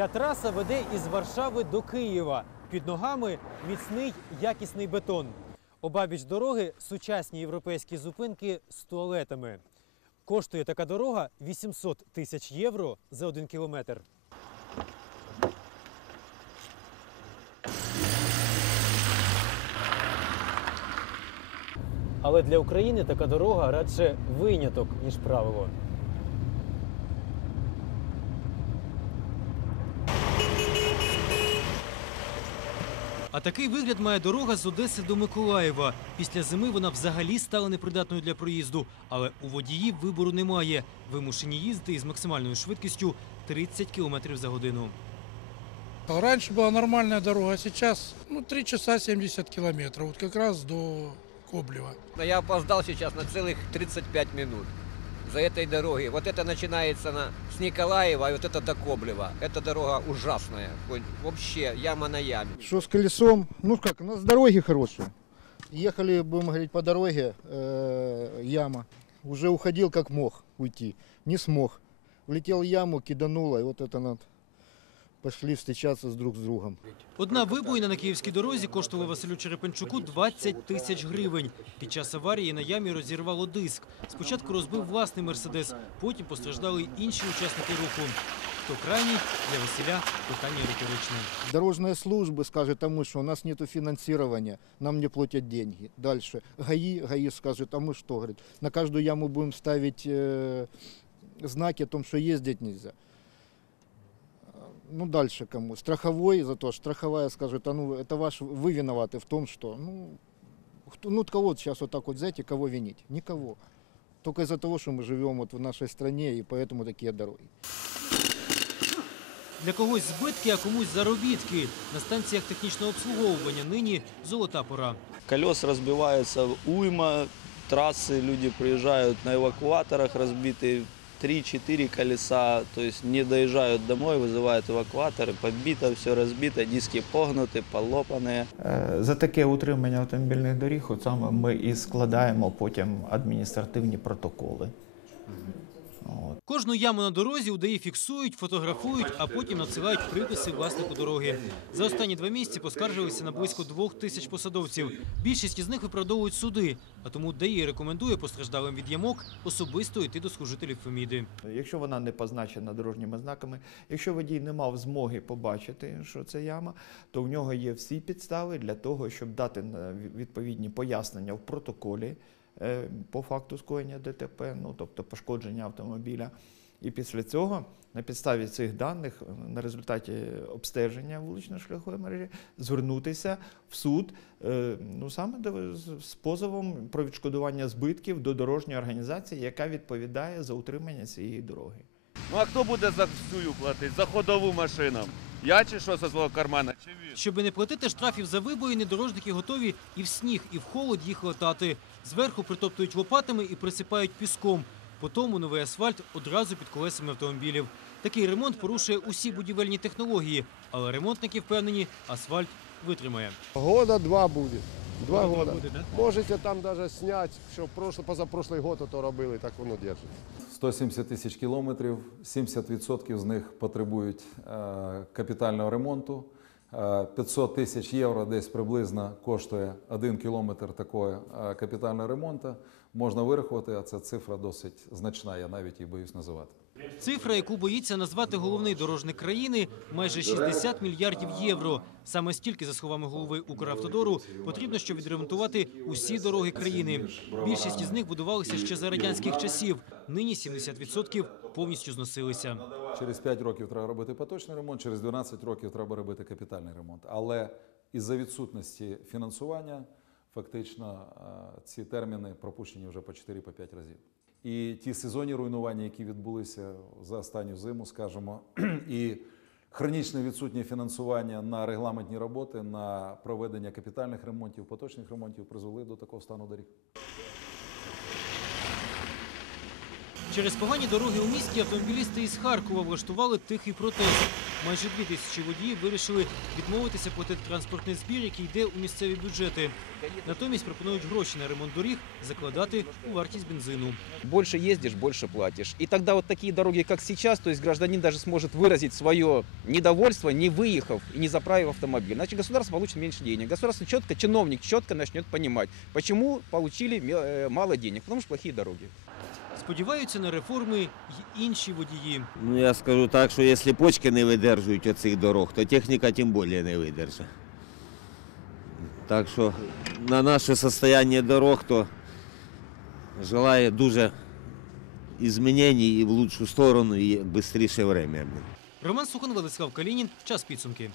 Ця траса веде із Варшави до Києва. Під ногами міцний якісний бетон. Обабіч дороги сучасні європейські зупинки з туалетами. Коштує така дорога 800 тисяч євро за один кілометр. Але для України така дорога радше виняток, ніж правило. А такий вигляд має дорога з Одеси до Миколаєва. Після зими вона взагалі стала непридатною для проїзду, але у водіїв вибору немає. Вимушені їздити із максимальною швидкістю 30 км за годину. Раньше была нормальная дорога, а сейчас ну, 3 часа 70 километров, вот как раз до Коблева. Я опоздал сейчас на целых 35 минут за этой дороги. Вот это начинается на, с Николаева, и вот это до Коблева. Эта дорога ужасная. Ой, Вообще, яма на яме. Что с колесом? Ну как, у нас дороги хорошие. Ехали, будем говорить, по дороге, э, яма. Уже уходил как мог уйти, не смог. Влетел в яму, кидануло, и вот это надо. Пошли встречаться с друг с другом. Одна вибоїна на київській дорозі коштувала Василю Черепенчуку 20 тисяч гривень. Під час аварії на ямі розірвало диск. Спочатку розбив власний мерседес, потім постраждали й інші учасники руху. Хто крайній для Василя питання риторичне. Дорожная служба скажет тому, что у нас нет финансирования, нам не платят деньги. Дальше. ГАИ, ГАИ скажет, а мы что, говорит, на каждую яму будем ставить э, знаки о том, что ездить нельзя Ну, дальше кому? Страховой за то, страховая скажет, а ну, это ваш, вы виноваты в том, что, ну, кто, ну, кого сейчас вот так вот взять и кого винить? Никого. Только из-за того, что мы живем вот в нашей стране, и поэтому такие дороги. Для когось збитки, а комусь заробітки. На станціях технічного обслуговування нині золота пора. Колес разбиваются уйма, трассы люди приезжают на эвакуаторах разбитые, 3-4 колеса, то есть не доезжают домой, вызывают эвакуаторы, побито, все разбито, диски погнуты, полопанные. Е, За таке утримання автомобільних доріг от саме ми і складаємо потім адміністративні протоколи. Кожну яму на дорозі УДАІ фіксують, фотографують, а потім надсилають приписи власнику дороги. За останні два місяці поскаржилися на близько двох тисяч посадовців. Більшість із них виправдовують суди, а тому ДАІ рекомендує постраждалим від ямок особисто йти до служителів Феміди. Якщо вона не позначена дорожніми знаками, якщо водій не мав змоги побачити, що це яма, то в нього є всі підстави для того, щоб дати відповідні пояснення в протоколі по факту скоєння ДТП, ну тобто пошкодження автомобіля. І після цього, на підставі цих даних, е, на результаті обстеження вулично-шляхової мережі, звернутися в суд е, ну, саме з позовом про відшкодування збитків до дорожньої організації, яка відповідає за утримання цієї дороги. Ну а хто буде за всю платити? За ходову машину? Я чи що зі свого кармана? Чи він? Щоби не платити штрафів за вибоїни, дорожники готові і в сніг, і в холод їх латати. Зверху притоптують лопатами і присипають піском. Потім новий асфальт одразу під колесами автомобілів. Такий ремонт порушує усі будівельні технології, але ремонтники впевнені, асфальт витримає. Года два будет. Два года. Можете там даже снять, що прошло, позапрошлый год то робили, так воно держить. 170 тисяч кілометрів, 70% з них потребують е, капітального ремонту. Е, 500 тисяч євро десь приблизно коштує один кілометр такого е, капітального ремонту. Можна вирахувати, а ця цифра досить значна, я навіть її боюсь називати. Цифра, яку боїться назвати головний дорожник країни, майже 60 мільярдів євро. Саме стільки, за словами голови Укравтодору, потрібно, щоб відремонтувати усі дороги країни. Більшість із них будувалися ще за радянських часів. Нині 70% повністю зносилися. Через 5 років треба робити поточний ремонт, через 12 років треба робити капітальний ремонт. Але із-за відсутності фінансування фактично е, ці терміни пропущені вже по 4-5 разів. І ті сезонні руйнування, які відбулися за останню зиму, скажімо, і хронічне відсутнє фінансування на регламентні роботи, на проведення капітальних ремонтів, поточних ремонтів призвели до такого стану доріг. Через погані дороги у місті автомобілісти із Харкова влаштували тихий протест. Майже дві тисячі водіїв вирішили відмовитися платити транспортний збір, який йде у місцеві бюджети. Натомість пропонують гроші на ремонт доріг закладати у вартість бензину. Больше ездишь, больше платишь. И тогда вот такие дороги, как сейчас, то есть гражданин даже сможет выразить свое недовольство, не выехав и не заправив автомобиль. Значит, государство получит меньше денег. Государство четко, чиновник четко начнет понимать, почему получили э, мало денег, потому что плохие дороги. Сподіваються на реформи й інші водії. Ну я скажу так, що якщо почки не видержують оцих дорог, то техніка тим більше не видержить. Так що на наше состояние дорог, то желаю дуже змінень і в лучшу сторону, і швидше время. Роман Сухан, Владислав Калінін. Час підсумки.